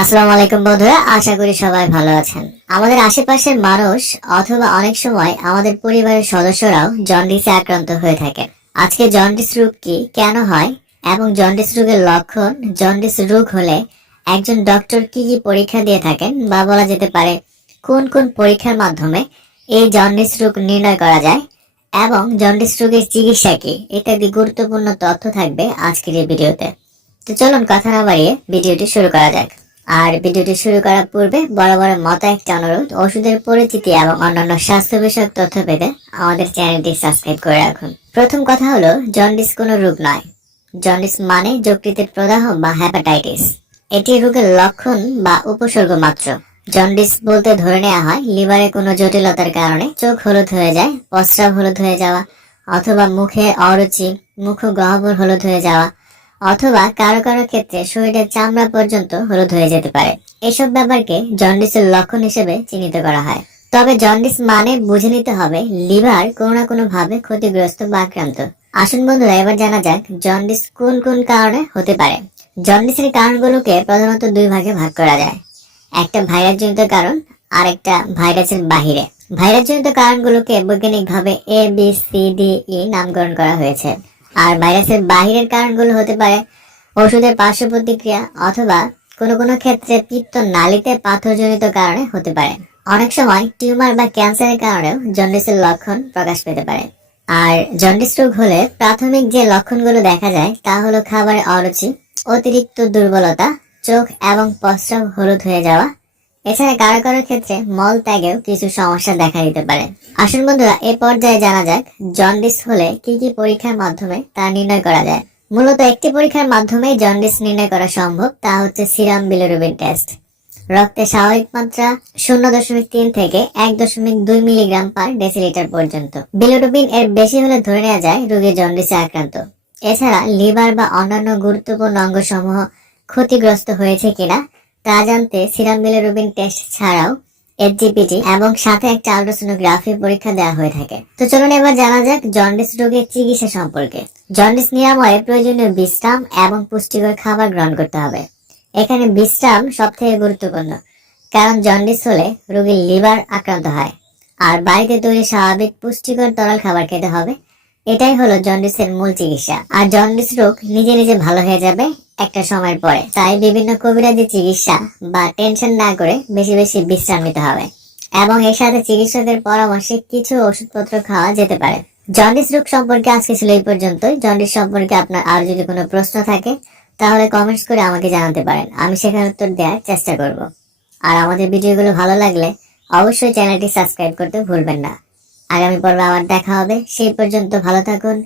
আসসালামু আলাইকুম বন্ধুরা, আশা করি সবাই ভালো আছেন। আমাদের আশেপাশের মানুষ অথবা অনেক সময় আমাদের পরিবারের সদস্যরাও জন্ডিসে আক্রান্ত হয়ে থাকে। আজকে জন্ডিস রোগ কি, কেন হয়, এবং জন্ডিস রোগের লক্ষণ জন্ডিস রোগ হলে একজন ডক্টর কি কি পরীক্ষা দিয়ে থাকেন বা বলা যেতে পারে কোন কোন পরীক্ষার মাধ্যমে এই জন্ডিস রোগ নির্ণয় করা যায়, এবং জন্ডিস রোগের চিকিৎসা কি, ইত্যাদি গুরুত্বপূর্ণ তথ্য থাকবে আজকের এই ভিডিওতে। তো চলুন কথা না বাড়িয়ে ভিডিওটি শুরু করা যাক। আর ভিডিওটি শুরু করার পূর্বে বড় বড় মতো একটা অনুরোধ, ওষুধের পরিচিতি এবং অন্যান্য স্বাস্থ্য বিষয়ক তথ্য পেতে আমাদের চ্যানেলটি সাবস্ক্রাইব করে রাখুন। প্রথম কথা হলো জন্ডিস কোনো রোগ নয়। জন্ডিস মানে যকৃতের প্রদাহ বা হ্যাপাটাইটিস এটি রোগের লক্ষণ বা উপসর্গ মাত্র। জন্ডিস বলতে ধরে নেওয়া হয়, লিভারে কোনো জটিলতার কারণে চোখ হলুদ হয়ে যায় প্রস্রাব হলুদ হয়ে যাওয়া, অথবা মুখে অরুচি মুখ গহ্বর হলুদ হয়ে যাওয়া অথবা কারও কারও ক্ষেত্রে শরীরের চামড়া পর্যন্ত হলুদ হয়ে যেতে পারে। এসব ব্যাপারকে জন্ডিসের লক্ষণ হিসেবে চিহ্নিত করা হয়। তবে জন্ডিস মানে বুঝে নিতে হবে লিভার কোনো না কোনো ভাবে ক্ষতিগ্রস্ত বা আক্রান্ত। আসুন বন্ধুরা, এবার জানা যাক জন্ডিস কোন কোন কারণে হতে পারে। জন্ডিসের কারণগুলোকে প্রধানত দুই ভাগে ভাগ করা যায়। একটা ভাইরাসজনিত কারণ আর একটা ভাইরাসের বাহিরে। ভাইরাসজনিত কারণগুলোকে বৈজ্ঞানিকভাবে A B C D E নামকরণ করা হয়েছে। আর ভাইরাসের বাহিরের কারণগুলো হতে পারে ওষুধের পার্শ্ব প্রতিক্রিয়া অথবা কোনো কোনো ক্ষেত্রে পিত্ত নালীতে পাথরজনিত কারণে হতে পারে। অনেক সময় টিউমার বা ক্যান্সারের কারণেও জন্ডিসের লক্ষণ প্রকাশ পেতে পারে। আর জন্ডিস রোগ হলে প্রাথমিক যে লক্ষণগুলো দেখা যায় তা হলো খাবারে অরুচি, অতিরিক্ত দুর্বলতা, চোখ এবং প্রস্রাব হলুদ হয়ে যাওয়া এছাড়া কারও কারও ক্ষেত্রে মল ত্যাগেও কিছু সমস্যা দেখা দিতে পারে। আসুন বন্ধুরা, এ পর্যায়ে জানা যাক, জন্ডিস হলে কি কি পরীক্ষার মাধ্যমে তা নির্ণয় করা যায়। মূলত একটি পরীক্ষার মাধ্যমে জন্ডিস নির্ণয় করা সম্ভব, তা হচ্ছে সিরাম বিলিরুবিন টেস্ট। রক্তে স্বাভাবিক মাত্রা শূন্য দশমিক তিন থেকে এক দশমিক দুই মিলিগ্রাম পার ডেসিলিটার পর্যন্ত। বিলিরুবিন এর বেশি হলে ধরে নেওয়া যায় রোগী জন্ডিসে আক্রান্ত। এছাড়া লিভার বা অন্যান্য গুরুত্বপূর্ণ অঙ্গসমূহ ক্ষতিগ্রস্ত হয়েছে কিনা তা জানতে সিরাম বিলিরুবিন টেস্ট ছাড়াও এইচজিপিটি এবং সাথে একটা আলট্রাসোনোগ্রাফি পরীক্ষা দেওয়া হয়ে থাকে। তো চলুন এবার জানা যাক জন্ডিস রোগের চিকিৎসা সম্পর্কে। জন্ডিস নিরাময়ে প্রয়োজনীয় বিশ্রাম এবং পুষ্টিকর খাবার গ্রহণ করতে হবে। এখানে বিশ্রাম সব থেকে গুরুত্বপূর্ণ, কারণ জন্ডিস হলে রোগীর লিভার আক্রান্ত হয়। আর বাড়িতে তৈরি স্বাভাবিক পুষ্টিকর তরল খাবার খেতে হবে। এটাই হলো জন্ডিসের মূল চিকিৎসা। আর জন্ডিস রোগ নিজে নিজে ভালো হয়ে যাবে একটা সময়ের পরে। তাই বিভিন্ন কবিরাজি চিকিৎসা বা টেনশন না করে বেশি বেশি বিশ্রাম নিতে হবে। এবং এর সাথে চিকিৎসকের পরামর্শে কিছু ওষুধপত্র খাওয়া যেতে পারে। জন্ডিস রোগ সম্পর্কে আজকে ছিল এই পর্যন্তই। জন্ডিস সম্পর্কে আপনার আর যদি কোনো প্রশ্ন থাকে, তাহলে কমেন্টস করে আমাকে জানাতে পারেন। আমি সেখানে উত্তর দেওয়ার চেষ্টা করব। আর আমাদের ভিডিওগুলো ভালো লাগলে অবশ্যই চ্যানেলটি সাবস্ক্রাইব করতে ভুলবেন না। আগামী পর্বে আবার দেখা হবে। সেই পর্যন্ত ভালো থাকুন।